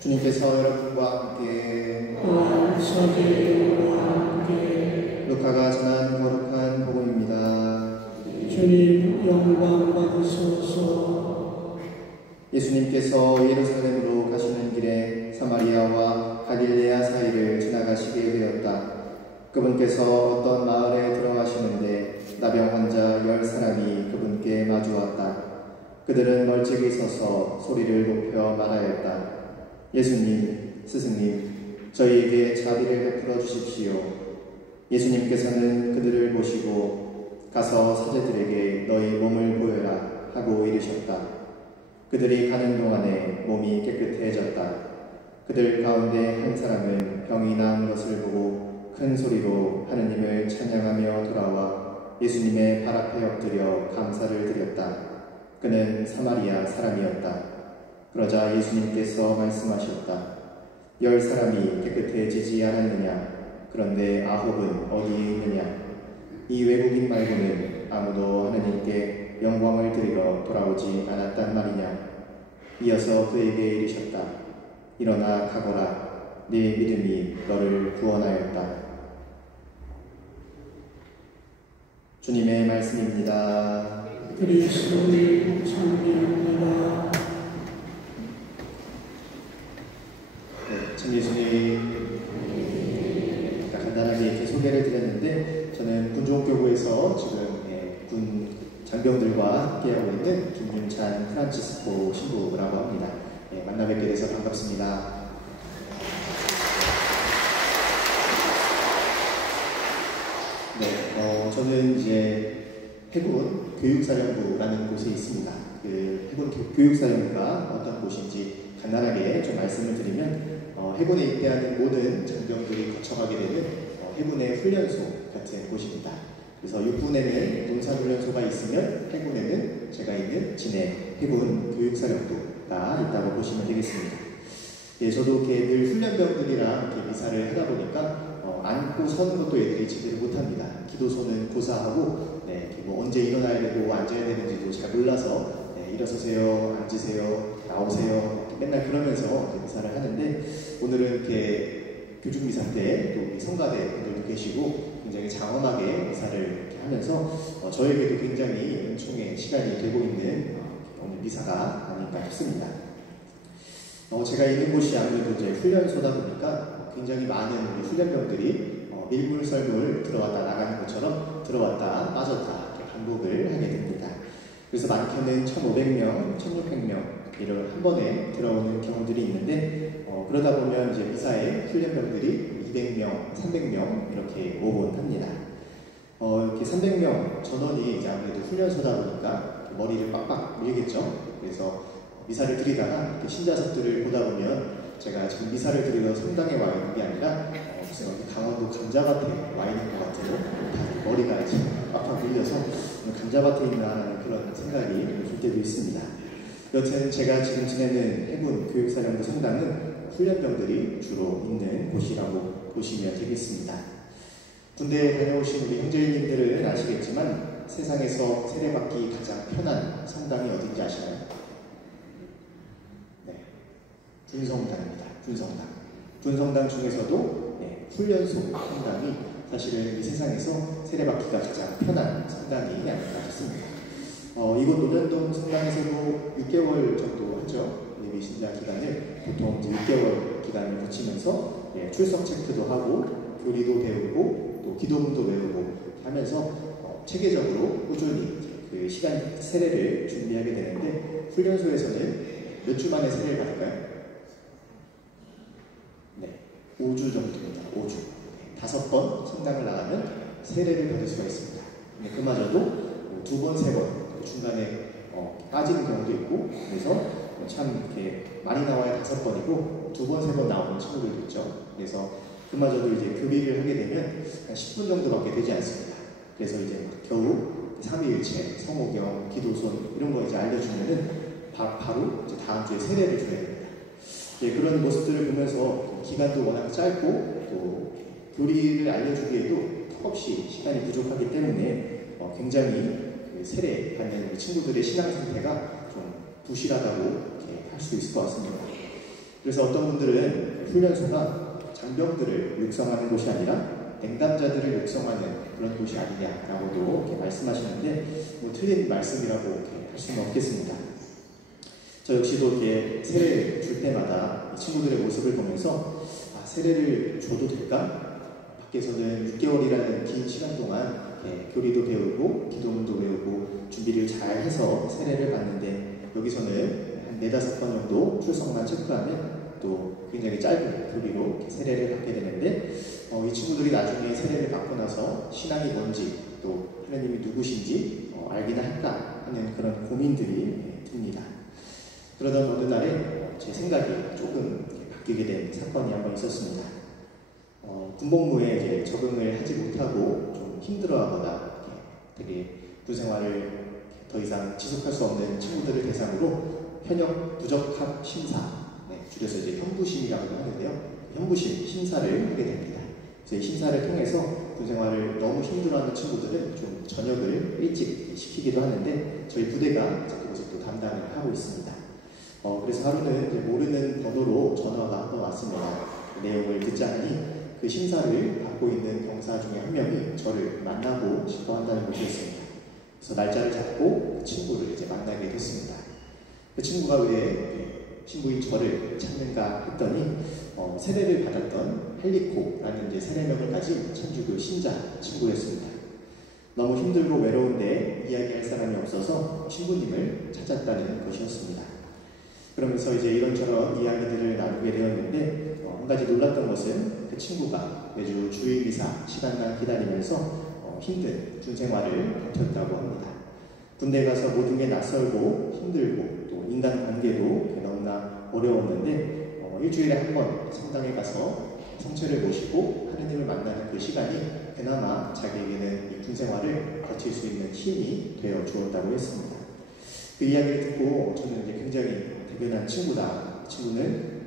주님께서 여러분과 함께 서기와 함께 루카가 전한 거룩한 복음입니다. 주님 영광 받으소서. 예수님께서 예루살렘으로 가시는 길에 사마리아와 갈릴레아 사이를 지나가시게 되었다. 그분께서 어떤 마을에 들어가시는데 나병 환자 10사람이 그분께 마주왔다. 그들은 널찍이 서서 소리를 높여 말하였다. 예수님, 스승님, 저희에게 자비를 베풀어 주십시오. 예수님께서는 그들을 보시고 가서 사제들에게 너희 몸을 보여라 하고 이르셨다. 그들이 가는 동안에 몸이 깨끗해졌다. 그들 가운데 한 사람은 병이 나은 것을 보고 큰 소리로 하느님을 찬양하며 돌아와 예수님의 발 앞에 엎드려 감사를 드렸다. 그는 사마리아 사람이었다. 그러자 예수님께서 말씀하셨다. 10사람이 깨끗해지지 않았느냐? 그런데 9은 어디에 있느냐? 이 외국인 말고는 아무도 하느님께 영광을 드리러 돌아오지 않았단 말이냐? 이어서 그에게 이르셨다. 일어나 가거라. 네 믿음이 너를 구원하였다. 주님의 말씀입니다. 그리스도님 찬미합니다. 참 예수님 간단하게 이렇게 소개를 드렸는데 저는 군종교구에서 지금 군 장병들과 함께하고 있는 김윤찬 프란치스코 신부라고 합니다. 만나 뵙게 돼서 반갑습니다. 저는 이제 해군 교육사령부라는 곳에 있습니다. 그 해군 교육사령부가 어떤 곳인지 간단하게 좀 말씀을 드리면 해군에 입대하는 모든 장병들이 거쳐가게 되는 해군의 훈련소 같은 곳입니다. 그래서 육군에는 논사훈련소가 있으면 해군에는 제가 있는 진해 해군 교육사령부가 있다고 보시면 되겠습니다. 저도 이렇게 늘 훈련병들이랑 이렇게 미사를 하다 보니까 앉고 서는 것도 애들이 제대로 못합니다. 기도소는 고사하고 뭐 언제 일어나야 되고 앉아야 되는지도 잘 몰라서 일어서세요, 앉으세요, 나오세요 맨날 그러면서 미사를 하는데 오늘은 이렇게 교중미사 때 또 성가대 분들도 계시고 굉장히 장엄하게 미사를 이렇게 하면서 저에게도 굉장히 은총의 시간이 되고 있는 오늘 미사가 아닐까 싶습니다. 제가 있는 곳이 아무래도 이제 훈련소다 보니까 굉장히 많은 훈련병들이 밀물설물 들어왔다 나가는 것처럼 들어왔다 빠졌다 이렇게 반복을 하게 됩니다. 그래서 많게는 1,500명, 1,600명 이런 한 번에 들어오는 경우들이 있는데 그러다 보면 이제 미사에 훈련병들이 200명, 300명 이렇게 오곤 합니다. 이렇게 300명 전원이 이제 아무래도 훈련소다 보니까 머리를 빡빡 밀겠죠. 그래서 미사를 드리다가 이렇게 신자석들을 보다 보면 제가 지금 미사를 드리러 성당에 와 있는 게 아니라 무슨 강원도 감자밭에 와 있는 것 같아요. 머리가 지금 빡빡 밀려서 감자밭에 있나라는 그런 생각이 들 때도 있습니다. 여튼 제가 지금 지내는 해군 교육사령부 성당은 훈련병들이 주로 있는 곳이라고 보시면 되겠습니다. 군대에 다녀오신 우리 형제님들은 아시겠지만 세상에서 세례받기 가장 편한 성당이 어딘지 아시나요? 군성당입니다. 군성당. 군성당 중에서도 훈련소 성당이 사실은 이 세상에서 세례받기가 가장 편한 성당이 아닐까 싶습니다. 이곳 노련동 성당에서도 6개월 정도 하죠. 예비 신자 기간을 보통 이제 6개월 기간을 거치면서 출석 체크도 하고 교리도 배우고 또 기도문도 배우고 하면서 체계적으로 꾸준히 그 시간 세례를 준비하게 되는데 훈련소에서는 몇 주 만에 세례를 받을까요? 5주 정도입니다. 5주. 5번 성당을 나가면 세례를 받을 수가 있습니다. 근데 그마저도 2번, 3번 중간에 빠지는 경우도 있고 그래서 참 이렇게 많이 나와야 5번이고 2번, 3번 나오는 친구들도 있죠. 그래서 그마저도 이제 교비를 하게 되면 한 10분 정도밖에 되지 않습니다. 그래서 이제 겨우 삼위일체, 성호경, 기도손 이런 거 이제 알려주면은 바로 이제 다음 주에 세례를 줘야 됩니다. 그런 모습들을 보면서 기간도 워낙 짧고 또 교리를 알려주기에도 턱없이 시간이 부족하기 때문에 굉장히 세례 받는 친구들의 신앙 상태가 좀 부실하다고 할 수 있을 것 같습니다. 그래서 어떤 분들은 훈련소가 장병들을 육성하는 곳이 아니라 냉담자들을 육성하는 그런 곳이 아니냐라고도 이렇게 말씀하시는데 뭐 틀린 말씀이라고 이렇게 할 수는 없겠습니다. 저 역시도 이렇게 세례를 줄 때마다 친구들의 모습을 보면서 세례를 줘도 될까? 밖에서는 6개월이라는 긴 시간 동안 교리도 배우고 기도문도 배우고 준비를 잘 해서 세례를 받는데 여기서는 한 4-5번 정도 출석만 체크하면 또 굉장히 짧은 교리로 세례를 받게 되는데 이 친구들이 나중에 세례를 받고 나서 신앙이 뭔지 또 하나님이 누구신지 알기나 할까 하는 그런 고민들이 듭니다. 그러던 어느 날에 제 생각이 조금 바뀌게 된 사건이 한번 있었습니다. 군복무에 이제 적응을 하지 못하고 좀 힘들어하거나 되게 군생활을 더 이상 지속할 수 없는 친구들을 대상으로 현역 부적합 심사, 줄여서 이제 현부심이라고 하는데요. 현부심 심사를 하게 됩니다. 그래서 이 심사를 통해서 군생활을 너무 힘들어하는 친구들은 좀 저녁을 일찍 시키기도 하는데 저희 부대가 그것을 또 담당을 하고 있습니다. 그래서 하루는 이제 모르는 번호로 전화가 한번 왔습니다. 그 내용을 듣지 않으니 그 심사를 받고 있는 병사 중에 한 명이 저를 만나고 싶어 한다는 것이었습니다. 그래서 날짜를 잡고 그 친구를 이제 만나게 됐습니다. 그 친구가 왜 친구인 저를 찾는가 했더니 세례를 받았던 헬리코라는 이제 세례명을 가진 천주교 신자 친구였습니다. 너무 힘들고 외로운데 이야기할 사람이 없어서 친구님을 찾았다는 것이었습니다. 그러면서 이제 이런저런 이야기들을 나누게 되었는데 한 가지 놀랐던 것은 그 친구가 매주 주일 미사 시간만 기다리면서 힘든 군생활을 버텼다고 합니다. 군대 가서 모든 게 낯설고 힘들고 또 인간관계도 너무나 어려웠는데 일주일에 한 번 성당에 가서 성체를 모시고 하느님을 만나는 그 시간이 그나마 자기에게는 이 군생활을 버틸 수 있는 힘이 되어 주었다고 했습니다. 그 이야기를 듣고 저는 이제 굉장히 대견한 친구다. 친구는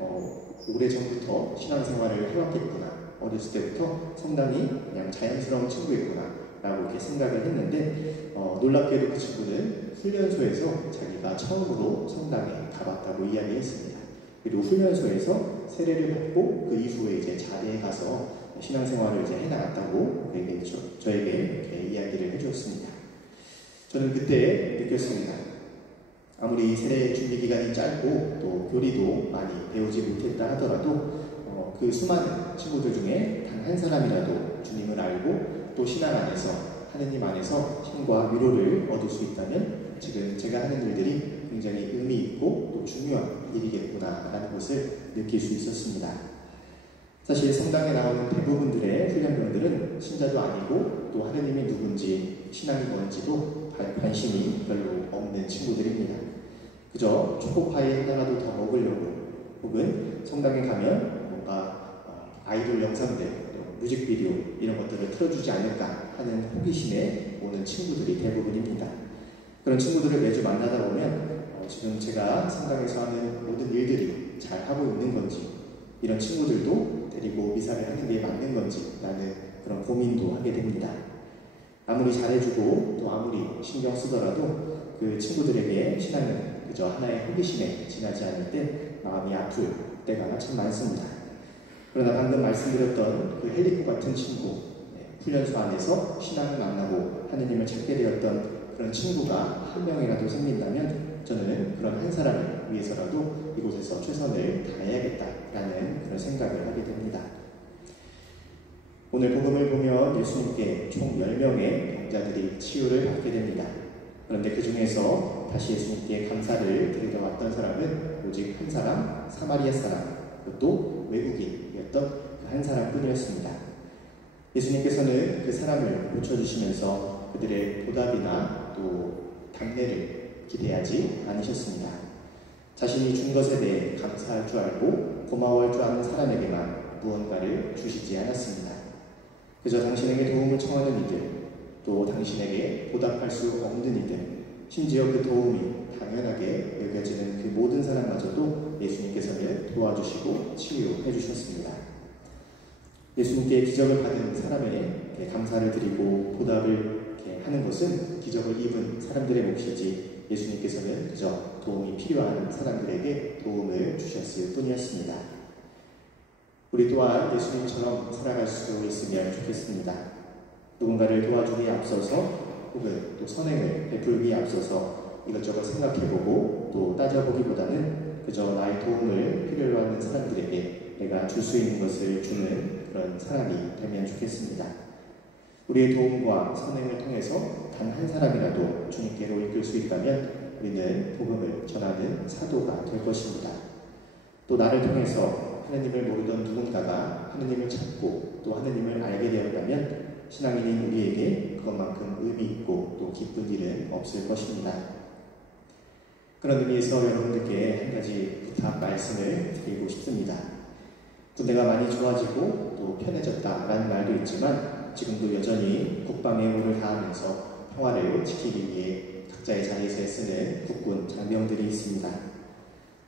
오래전부터 신앙생활을 해왔겠구나. 어렸을 때부터 상당히 그냥 자연스러운 친구였구나 라고 이렇게 생각을 했는데 놀랍게도 그 친구는 훈련소에서 자기가 처음으로 성당에 가봤다고 이야기했습니다. 그리고 훈련소에서 세례를 받고 그 이후에 이제 자대에 가서 신앙생활을 이제 해나갔다고 저에게 이렇게 이야기를 해주었습니다. 저는 그때 느꼈습니다. 아무리 세례 준비 기간이 짧고 또 교리도 많이 배우지 못했다 하더라도 그 수많은 친구들 중에 단 한 사람이라도 주님을 알고 또 신앙 안에서 하느님 안에서 힘과 위로를 얻을 수 있다면 지금 제가 하는 일들이 굉장히 의미 있고 또 중요한 일이겠구나 라는 것을 느낄 수 있었습니다. 사실 성당에 나오는 대부분들의 훈련병들은 신자도 아니고 또 하느님이 누군지 신앙이 뭔지도 관심이 별로 없는 친구들입니다. 그저 초코파이 하나라도 더 먹으려고 혹은 성당에 가면 뭔가 아이돌 영상들, 뮤직비디오 이런 것들을 틀어주지 않을까 하는 호기심에 오는 친구들이 대부분입니다. 그런 친구들을 매주 만나다 보면 지금 제가 성당에서 하는 모든 일들이 잘 하고 있는 건지 이런 친구들도 데리고 미사를 하는 게 맞는 건지 라는 그런 고민도 하게 됩니다. 아무리 잘해주고 또 아무리 신경 쓰더라도 그 친구들에게 신앙은 그저 하나의 호기심에 지나지 않을 때 마음이 아플 때가 참 많습니다. 그러나 방금 말씀드렸던 그 헬리코 같은 친구, 훈련소 안에서 신앙을 만나고 하느님을 찾게 되었던 그런 친구가 한 명이라도 생긴다면 저는 그런 한 사람을 위해서라도 이곳에서 최선을 다해야겠다라는 그런 생각을 하게 됩니다. 오늘 복음을 보면 예수님께 총 10명의 병자들이 치유를 받게 됩니다. 그런데 그 중에서 다시 예수님께 감사를 드리러 왔던 사람은 오직 한 사람, 사마리아 사람, 그것도 외국인이었던 그 한 사람뿐이었습니다. 예수님께서는 그 사람을 고쳐주시면서 그들의 보답이나 또 답례를 기대하지 않으셨습니다. 자신이 준 것에 대해 감사할 줄 알고 고마워할 줄 아는 사람에게만 무언가를 주시지 않았습니다. 그저 당신에게 도움을 청하는 이들, 또 당신에게 보답할 수 없는 이들, 심지어 그 도움이 당연하게 여겨지는 그 모든 사람마저도 예수님께서는 도와주시고 치유해 주셨습니다. 예수님께 기적을 받은 사람에게 감사를 드리고 보답을 하는 것은 기적을 입은 사람들의 몫이지 예수님께서는 그저 도움이 필요한 사람들에게 도움을 주셨습니다. 되었을 뿐이었습니다. 우리 또한 예수님처럼 살아갈 수 있으면 좋겠습니다. 누군가를 도와주기에 앞서서 혹은 또 선행을 베풀기에 앞서서 이것저것 생각해보고 또 따져보기보다는 그저 나의 도움을 필요로 하는 사람들에게 내가 줄 수 있는 것을 주는 그런 사람이 되면 좋겠습니다. 우리의 도움과 선행을 통해서 단 한 사람이라도 주님께로 이끌 수 있다면 우리는 복음을 전하는 사도가 될 것입니다. 또 나를 통해서 하느님을 모르던 누군가가 하느님을 찾고 또 하느님을 알게 되었다면 신앙인인 우리에게 그것만큼 의미 있고 또 기쁜 일은 없을 것입니다. 그런 의미에서 여러분들께 한 가지 부탁 말씀을 드리고 싶습니다. 군대가 많이 좋아지고 또 편해졌다라는 말도 있지만 지금도 여전히 국방의 의무를 다하면서 평화를 지키기 위해 각자의 자리에서 애쓰는 국군 장병들이 있습니다.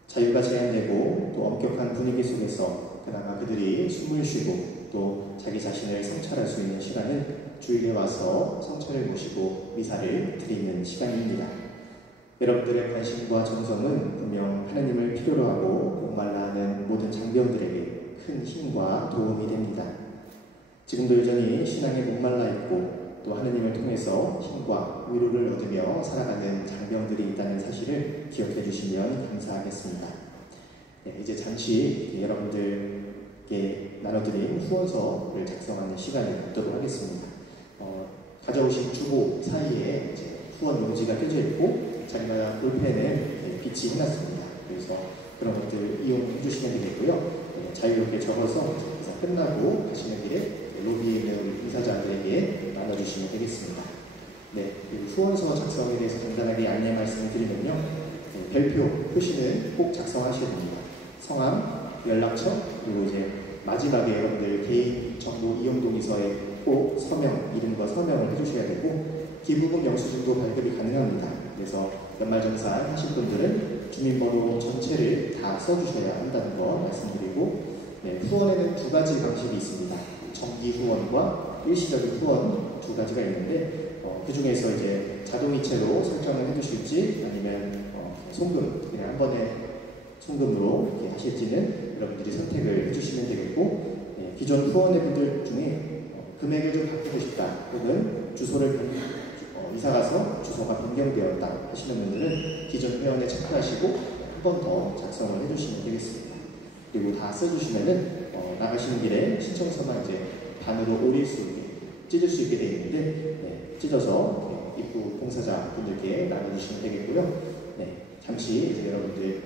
자유가 제한되고 또 엄격한 분위기 속에서 그나마 그들이 숨을 쉬고 또 자기 자신을 성찰할 수 있는 시간은 주일에 와서 성찰을 모시고 미사를 드리는 시간입니다. 여러분들의 관심과 정성은 분명 하나님을 필요로 하고 목말라 하는 모든 장병들에게 큰 힘과 도움이 됩니다. 지금도 여전히 신앙에 목말라 있고 또 하느님을 통해서 힘과 위로를 얻으며 살아가는 장병들이 있다는 사실을 기억해 주시면 감사하겠습니다. 네, 이제 잠시 여러분들께 나눠드린 후원서를 작성하는 시간을 갖도록 하겠습니다. 가져오신 주보 사이에 이제 후원 용지가 껴져 있고 자기마다 볼펜에 빛이 해놨습니다. 그래서 그런 것들 이용해 주시면 되겠고요. 자유롭게 적어서 끝나고 가시는 길에 로비에 있는 이사장들에게 나눠주시면 되겠습니다. 네, 그리고 후원서 작성에 대해서 간단하게 안내 말씀을 드리면요. 별표 표시는 꼭 작성하셔야 됩니다. 성함, 연락처, 그리고 이제 마지막에 여러분들 개인 정보 이용 동의서에 꼭 서명, 이름과 서명을 해주셔야 되고 기부금 영수증도 발급이 가능합니다. 그래서 연말정산 하실 분들은 주민번호 전체를 다 써주셔야 한다는 거 말씀드리고 네, 후원에는 두 가지 방식이 있습니다. 정기 후원과 일시적인 후원 두 가지가 있는데 그 중에서 이제 자동이체로 설정을 해주실지 아니면 송금 그냥 한 번에 송금으로 이렇게 하실지는 여러분들이 선택을 해주시면 되겠고 기존 후원회분들 중에 금액을 좀 바꾸고 싶다 혹은 주소를 이사가서 주소가 변경되었다 하시는 분들은 기존 회원에 체크하시고 한 번 더 작성을 해주시면 되겠습니다. 그리고 다 써주시면은 나가시는 길에 신청서만 이제 반으로 오릴 수 있게 찢을 수 있게 되어 있는데 네, 찢어서 입구 봉사자 분들께 나눠주시면 되겠고요. 네, 잠시 이제 여러분들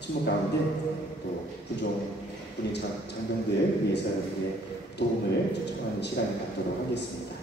침묵 가운데 또 구조 군인 장병들 위해서 여러분들의 도움을 초청하는 시간을 갖도록 하겠습니다.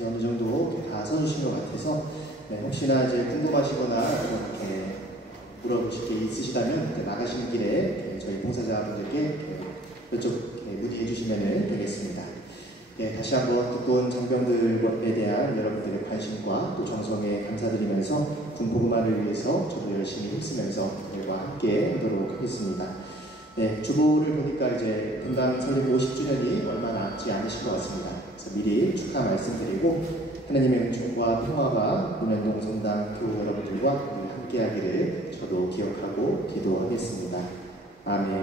이제 어느 정도 다 써주신 것 같아서 혹시나 이제 궁금하시거나 이렇게 물어보실 게 있으시다면 이제 나가시는 길에 저희 봉사자분들께 이쪽 문의해 주시면 되겠습니다. 다시 한번 듣고 온 장병들에 대한 여러분들의 관심과 또 정성에 감사드리면서 군복음화를 위해서 저도 열심히 힘쓰면서 그들과 함께 하도록 하겠습니다. 주보를 보니까 이제 분당 설립 50주년이 얼마 남지 않으신 것 같습니다. 그래서 미리 축하 말씀드리고 하나님의 은총과 평화가 문현동 성당 교우 여러분들과 함께하기를 저도 기억하고 기도하겠습니다. 아멘.